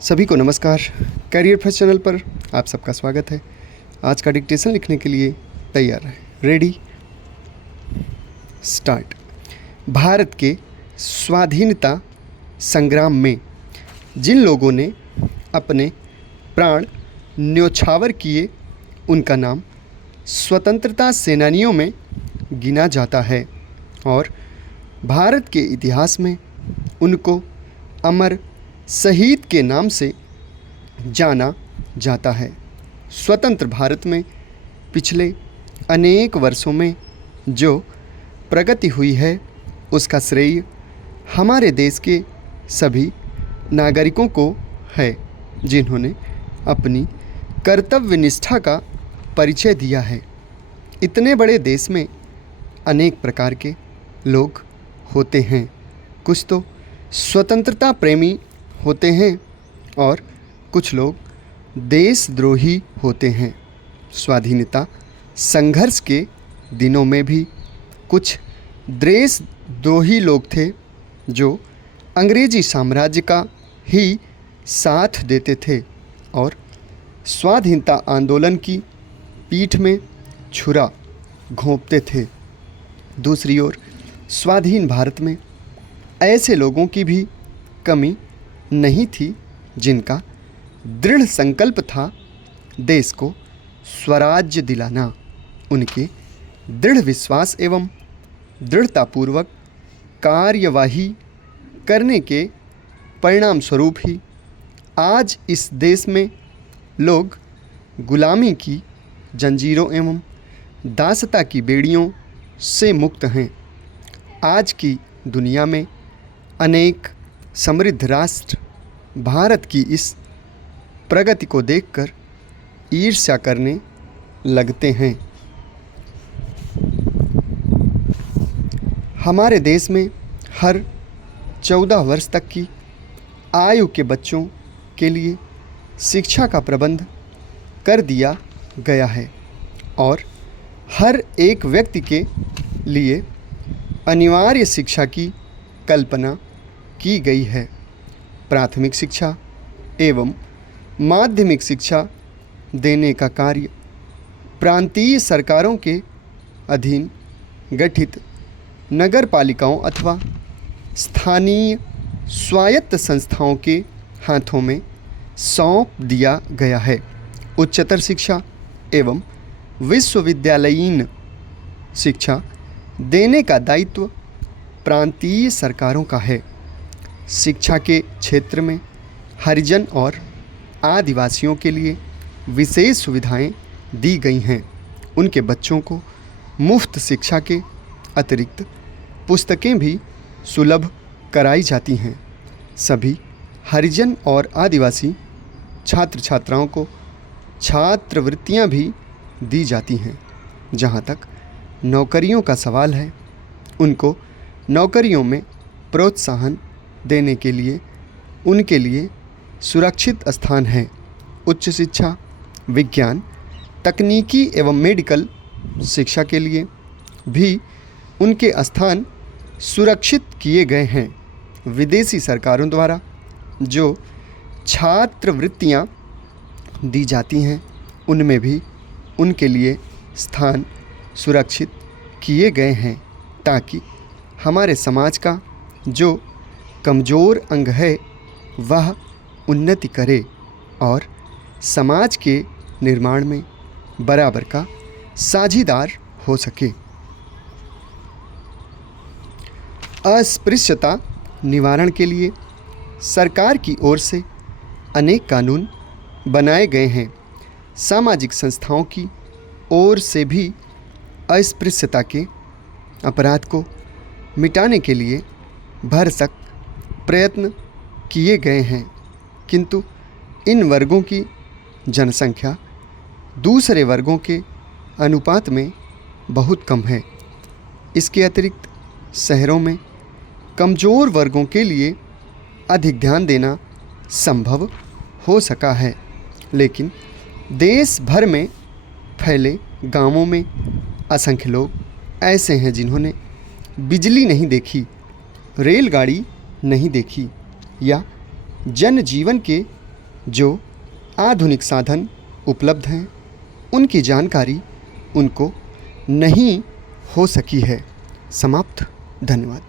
सभी को नमस्कार। करियर फर्स्ट चैनल पर आप सबका स्वागत है। आज का डिक्टेशन लिखने के लिए तैयार है। Ready start. भारत के स्वाधीनता संग्राम में जिन लोगों ने अपने प्राण न्योछावर किए उनका नाम स्वतंत्रता सेनानियों में गिना जाता है और भारत के इतिहास में उनको अमर शहीद के नाम से जाना जाता है। स्वतंत्र भारत में पिछले अनेक वर्षों में जो प्रगति हुई है उसका श्रेय हमारे देश के सभी नागरिकों को है, जिन्होंने अपनी कर्तव्य निष्ठा का परिचय दिया है। इतने बड़े देश में अनेक प्रकार के लोग होते हैं। कुछ तो स्वतंत्रता प्रेमी होते हैं और कुछ लोग देशद्रोही होते हैं। स्वाधीनता संघर्ष के दिनों में भी कुछ देशद्रोही लोग थे जो अंग्रेजी साम्राज्य का ही साथ देते थे और स्वाधीनता आंदोलन की पीठ में छुरा घोंपते थे। दूसरी ओर स्वाधीन भारत में ऐसे लोगों की भी कमी नहीं थी जिनका दृढ़ संकल्प था देश को स्वराज्य दिलाना। उनके दृढ़ विश्वास एवं दृढ़तापूर्वक कार्यवाही करने के परिणाम स्वरूप ही आज इस देश में लोग गुलामी की जंजीरों एवं दासता की बेड़ियों से मुक्त हैं। आज की दुनिया में अनेक समृद्ध राष्ट्र भारत की इस प्रगति को देखकर ईर्ष्या करने लगते हैं। हमारे देश में हर 14 वर्ष तक की आयु के बच्चों के लिए शिक्षा का प्रबंध कर दिया गया है और हर एक व्यक्ति के लिए अनिवार्य शिक्षा की कल्पना की गई है। प्राथमिक शिक्षा एवं माध्यमिक शिक्षा देने का कार्य प्रांतीय सरकारों के अधीन गठित नगर पालिकाओं अथवा स्थानीय स्वायत्त संस्थाओं के हाथों में सौंप दिया गया है। उच्चतर शिक्षा एवं विश्वविद्यालयीन शिक्षा देने का दायित्व प्रांतीय सरकारों का है। शिक्षा के क्षेत्र में हरिजन और आदिवासियों के लिए विशेष सुविधाएं दी गई हैं। उनके बच्चों को मुफ्त शिक्षा के अतिरिक्त पुस्तकें भी सुलभ कराई जाती हैं। सभी हरिजन और आदिवासी छात्र छात्राओं को छात्रवृत्तियां भी दी जाती हैं। जहां तक नौकरियों का सवाल है, उनको नौकरियों में प्रोत्साहन देने के लिए उनके लिए सुरक्षित स्थान है। उच्च शिक्षा, विज्ञान, तकनीकी एवं मेडिकल शिक्षा के लिए भी उनके स्थान सुरक्षित किए गए हैं। विदेशी सरकारों द्वारा जो छात्रवृत्तियां दी जाती हैं उनमें भी उनके लिए स्थान सुरक्षित किए गए हैं ताकि हमारे समाज का जो कमज़ोर अंग है वह उन्नति करे और समाज के निर्माण में बराबर का साझीदार हो सके। अस्पृश्यता निवारण के लिए सरकार की ओर से अनेक कानून बनाए गए हैं। सामाजिक संस्थाओं की ओर से भी अस्पृश्यता के अपराध को मिटाने के लिए भरसक प्रयत्न किए गए हैं, किंतु इन वर्गों की जनसंख्या दूसरे वर्गों के अनुपात में बहुत कम है। इसके अतिरिक्त शहरों में कमज़ोर वर्गों के लिए अधिक ध्यान देना संभव हो सका है, लेकिन देश भर में फैले गांवों में असंख्य लोग ऐसे हैं जिन्होंने बिजली नहीं देखी, रेलगाड़ी नहीं देखी या जनजीवन के जो आधुनिक साधन उपलब्ध हैं उनकी जानकारी उनको नहीं हो सकी है। समाप्त। धन्यवाद।